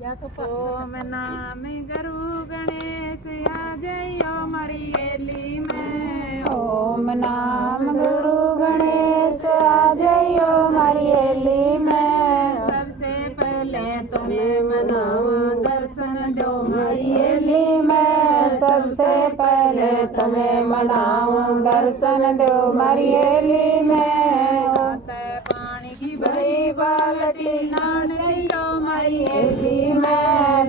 ओम नाम गुरु गणेश आ जइयो मारी हेली में। ओम नाम गुरु गणेश आ जइयो मारी हेली में। सबसे पहले तुम्हें मनाओ दर्शन दो मारी हेली में। सबसे पहले तुम्हें मनाऊं दर्शन दो मारी हेली में। पानी की बड़ी बाल्टी नान सिंधो मारी हेली में।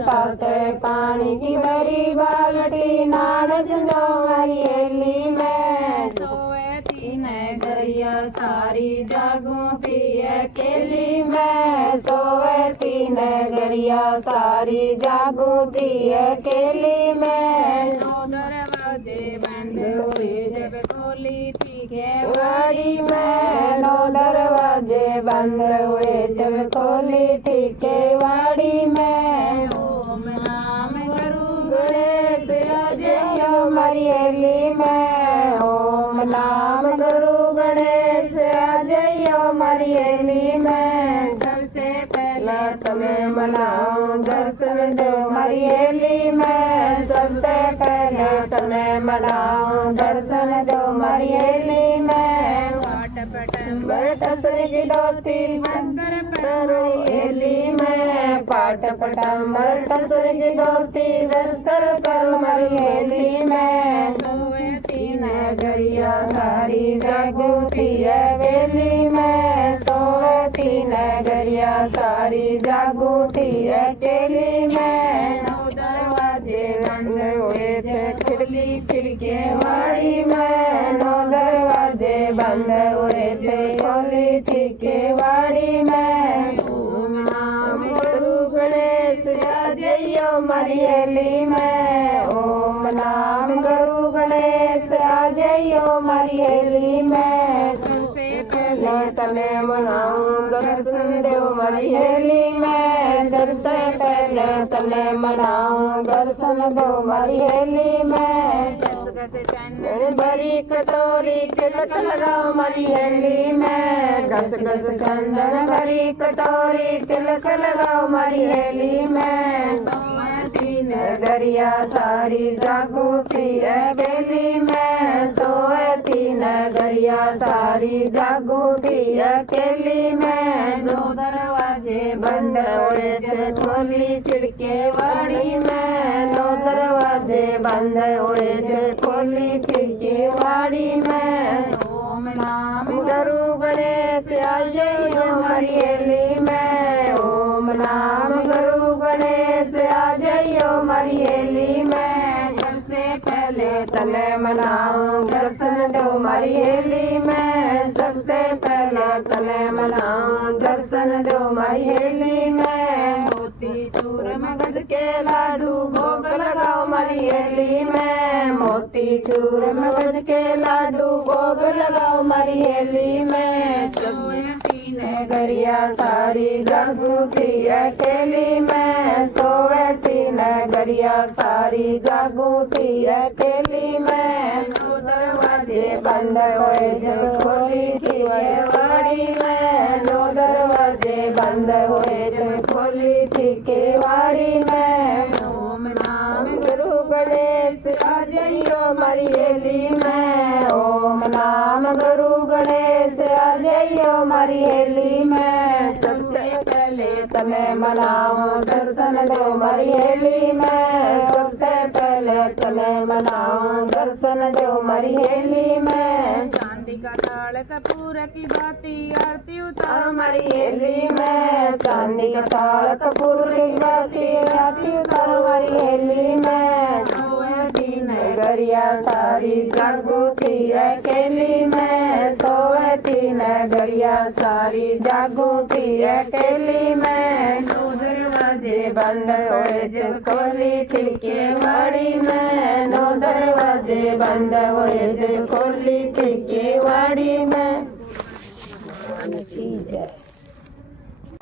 ताते पानी की बड़ी बाल्टी नान सिंधो मारी हेली में। सोए तीन गरिया सारी जागू पिए केली में। सोए तीन गरिया सारी जागू पिए केली में। दो दरवाजे बंद हुए जब खोली थी केवाड़ी में। नौ दरवाजे बंद हुए जब खोली थी केवाड़ी में। ओम नाम गुरु गणेश आ जइयो मारी हेली में। ओम नाम गुरु गणेश आ जइयो मारी हेली में। सबसे पहले तुम्हें मनाऊं दर्शन दो मारी हेली में। सबसे पहले तुम्हें मनाऊं दर्शन दो मारी हेली में। पाट पटम बरटसरी की धोती बस्तर करो हेली में। पाट पटम्बर टसरी की धोती बस्तर करो मारी हेली में। सोए तीन गरिया सारी जागूती है वेली में। सोए तीन गरिया सारी जागूती है केली में। नौ दरवाजे बंद हुए थे खिड़की खिड़की वाड़ी में। नौ दरवाजे बंद हुए थे खोली थी केवाड़ी में। ओम नाम गुरु गणेश आ जइयो मारी हेली में। ओम नाम गुरु गणेश आ जइयो मारी हेली में। सबसे पहले तने मनाऊं दर्शन दो मारी हेली में। सबसे पहले तने मनाऊं दर्शन दो मारी हेली में। गस गस चन्न बड़ी कटोरी तिलक लगाओ मारी हेली में। घस घस चंदन भरी कटोरी तिलक लगाओ मारी हेली में। सोए तीन गरिया सारी जागूती है बेली में। सोए तीन गरिया सारी जागूती है केली में। दो दरवाजे बंद हुए थे खोली खिड़की वाड़ी में। दो दरवाजे बंद हुए थे खोली खिड़की वाड़ी में। ओम नाम गुरु गणेश आ जइयो मारी हेली में। ओम नाम गुरु गणेश आ जइयो मारी हेली में। सबसे पहले तने मनाऊं दर्शन दो मारी हेली में। सबसे पहले तने मनाऊं दर्शन दो मारी हेली में। मोती चूर मगज के लाडू भोग लगाओ मारी हेली में। मोती चूर मगज के लाडू भोग लगाओ मारी हेली में। सोए तीन गरिया सारी जागूती है केली में। सोए तीन गरिया सारी जागूती है केली में। दो दरवाजे ये बंद हुए जब खोली थी केवाड़ी में। दो दरवाजे बंद हुए जब खोली थी केवाड़ी में। ओम नाम गुरु गणेश आ जइयो मारी हेली में। ओम नाम गुरु गणेश आ जइयो मारी हेली में। सबसे पहले तुम्हें मनाऊं दर्शन दो मारी हेली में। सबसे पहले तुम्हें मनाऊं दर्शन दो मारी हेली में। चांदी का ताड़ कपूर की बाती आरती उतारो मारी हेली में। चांदी का ताड़ कपूर की बाती आरती उतारो मारी हेली में। सोए तीन गरिया सारी जागूती है केली में। सोए तीन गरिया सारी जागूती है केली में। दो दरवाजे बंद हुए जब खोली खिड़की वाड़ी में। नौ दरवाजे बंद हुए जब खोली खिड़की वाड़ी में।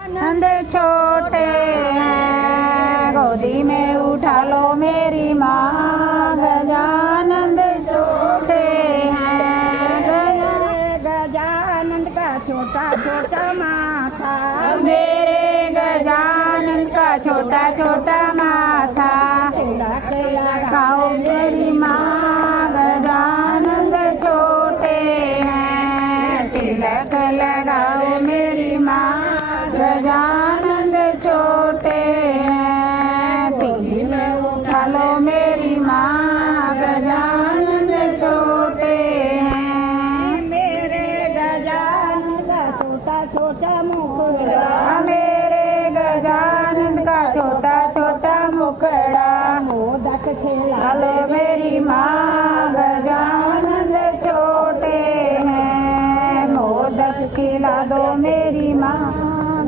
नंद छोटे हैं गोदी में उठा लो मेरी माँ। गजानंद छोटे हैं गजानंद का छोटा छोटा माथा मेरे गजानंद का छोटा छोटा छोटा माथा लगाओ मेरी माँ गजानंद छोटे हैं। तिलक लगाओ मेरी माँ गजानंद छोटे हैं। तिल उठा लो मेरी माँ गजानंद छोटे हैं। मेरे गजानंद का छोटा छोटा मुखड़ा, मेरे गजानंद का छोटा छोटा मुखड़ा मोदक खेला लो मेरी माँ गजानंद छोटे हैं। मोदक खिला दो मेरी माँ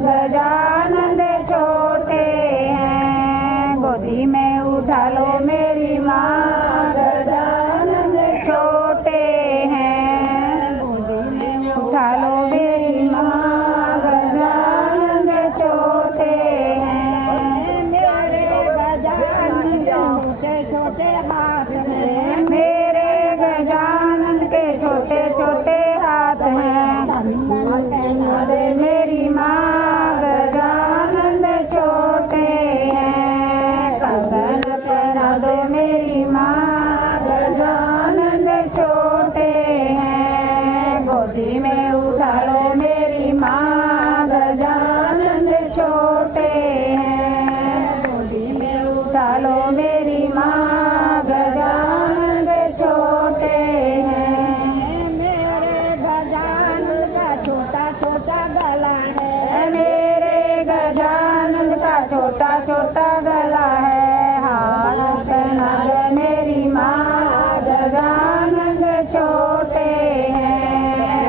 गजानंद छोटे हैं। गोदी में उठा लो मेरी माँ गजानंद छोटे हैं। गोदी में उठा लो मेरी माँ गजानंद छोटे हैं। मेरे गजानंद छोटे छोटे हाथ में, मेरे गजानंद के छोटे छोटे हाथ हैं। अरे मेरी माँ गजानंद छोटे हैं। कंगन पहना दो मेरी माँ गजानंद छोटे हैं। गोदी में उठा लो मेरी माँ गजानंद छोटे हैं। गोदी में उठा लो मेरी माँ गजानंद छोटे हैं। मेरे गजानंद का छोटा छोटा गला है, मेरे गजानंद का छोटा छोटा गला है। हाथ पहना दे मेरी माँ गजानंद छोटे हैं।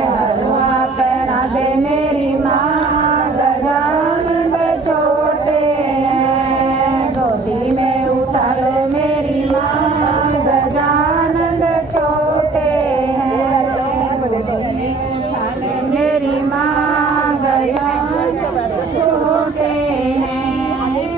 हलवा पहना दे मेरी माँ गजानंद छोटे हैं। गोदी में उठा लो मेरी माँ गजानंद छोटे हैं। गोदी में उठा ले मेरी माँ गजानंद छोटे हैं।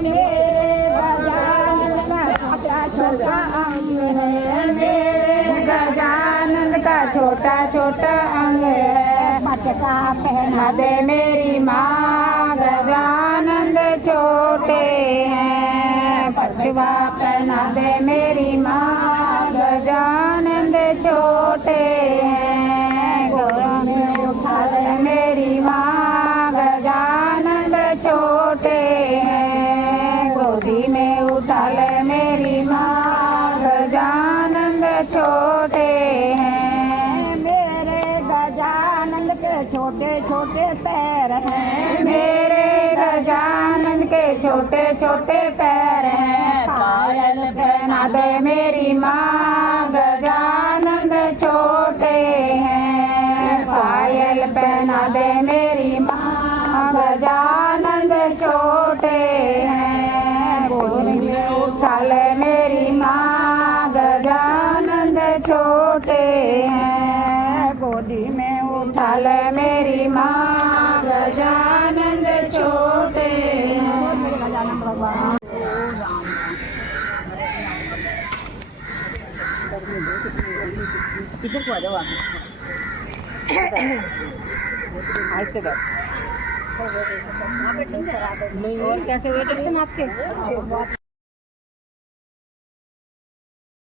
मेरे गजानंद का छोटा छोटा अंग है, मेरे गजानंद का छोटा छोटा अंग है। मटका पहना पहना दे मेरी माँ गजानंद छोटे हैं। पछवा पहना दे मेरी माँ गजानंद छोटे हैं। गोदी में उठा ले मेरी माँ गजानंद छोटे हैं। गोदी में उठा ले मेरी माँ गजानंद छोटे हैं। मेरे गजानंद के छोटे छोटे पैर हैं, मेरे गजानंद के छोटे छोटे पैर हैं। पायल पहना दे मेरी माँ गजानंद छोटे हैं। पायल पहना दे मेरी माँ गजानंद छोटे हैं। गोदी में उठा ले मेरी माँ गजानंद छोटे हैं। गोदी में उठा ले मेरी माँ गजानंद छोटे हैं। गजानन भगवान इधर को आ जाओ आप। ऐसे बैठ। और कैसे वेट आपके?